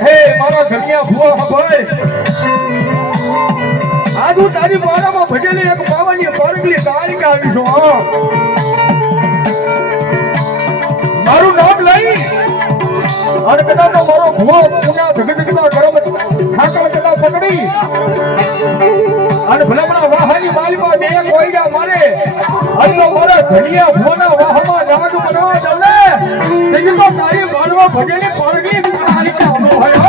હે મારા ઘડિયા ભુવા ભાઈ આજુ તારી મારામાં ભજેલી એક પાવાની પારગલી કાળિકા આવી છો મારું નામ લઈ અને કદાચ મારો ભુવા પુના જગતના કરમ ઠાકર કદા પકડી અને ભલામણા વાહાની માલમાં બે કોઈડા મારે અને તો મારા ઘડિયા ભુવાના વાહમાં નાગ બનાવવા ચાલે તેથી તો તારી મારવા ભજેલી પારગલી કાળિકા હોય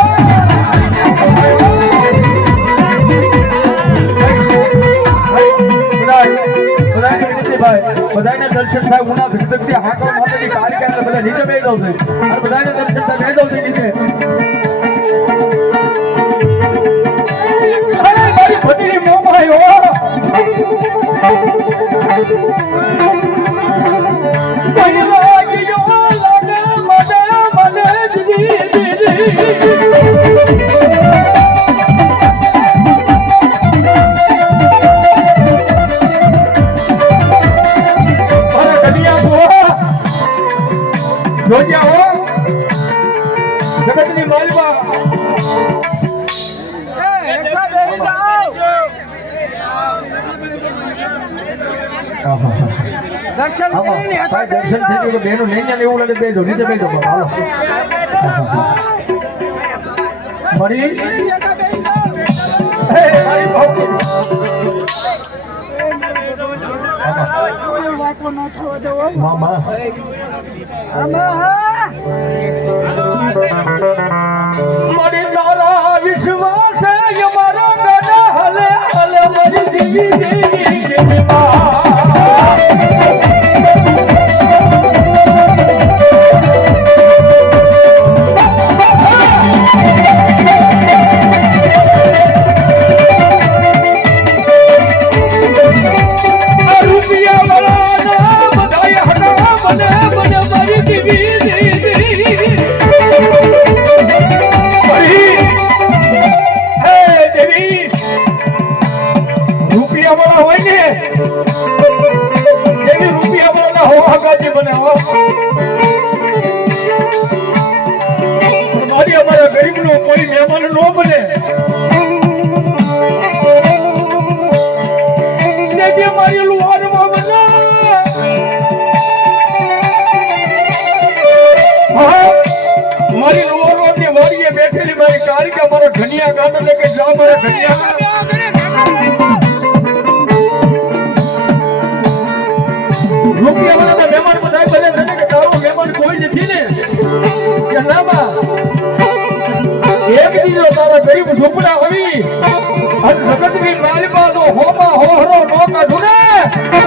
બધાને દર્શન થાય ઉના ભક્તિ હાકો માતાજી કાળિકા બધા નીચે બેસી જાવ છે અને બધાને દર્શન થાય બેસી જાવ છે નીચે અરે મારી ભતીજી મોમાઈ હો કોઈ લાગ્યો લાગે મને જોજ્યા હો જગતની માલમાં દર્શન થઈ બેનો લઈને એવું લાગે બેજો નીચે બેજો હાલો મારી મામા મારી તારા વિશ્વાસ મારા ગાડા હલે હલે મારી દેવી દેવી કોઈ મહેમાન નો બને મારી લુહારમાં બને મારી લુહારની વાડીએ બેઠેલી મારી કાળિકા મારા ઘનિયા ગાને કે જા મારા ઘનિયા રૂપિયા મહેમાન બધા બને કે તારો મહેમાન કોઈ નથી ને કે ના એક દીજો તારા ગરીબ ઝૂંપડા હોવી અને જગતની માલમાં નો હોમા હોહરો નો કાઢું ને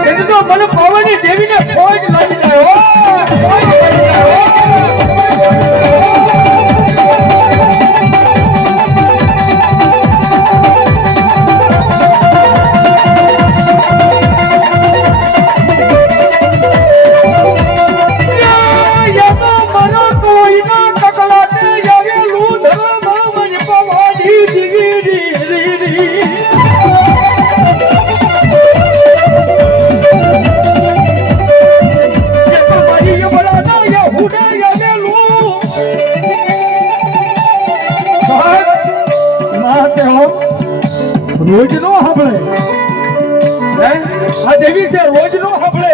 એટલે તો મને પાવાની દેવીને ફોજ લાગી જાય હો ફોજ લાગી જાય રોજ નો સાંભળે આ દેવી છે રોજ નો સાંભળે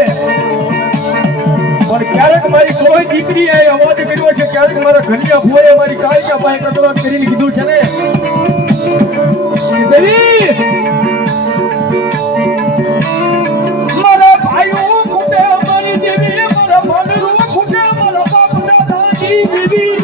પણ ક્યારેક મારી કોઈ દીકરી અવાજ કર્યો છે ક્યારેક મારા ઘનિયા ભુવાએ મારી કાળિકા પાસે કતરાત કરીને કીધું છે ને દેવી મારા ભાઈઓ ખૂટે મારી દેવી મારા ભાઈઓ ખૂટે મારા બાપ દાદાજી દેવી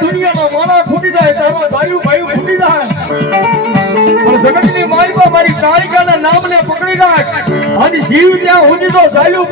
દુનિયામાં માણા ખૂટી જાય તારા ભાઈઓ ખૂટી જાય પણ જગતની માલમાં મારી કાળિકાના નામને પકડી રાખ અને જીવ ત્યાં સુધી તો ચાલ્યું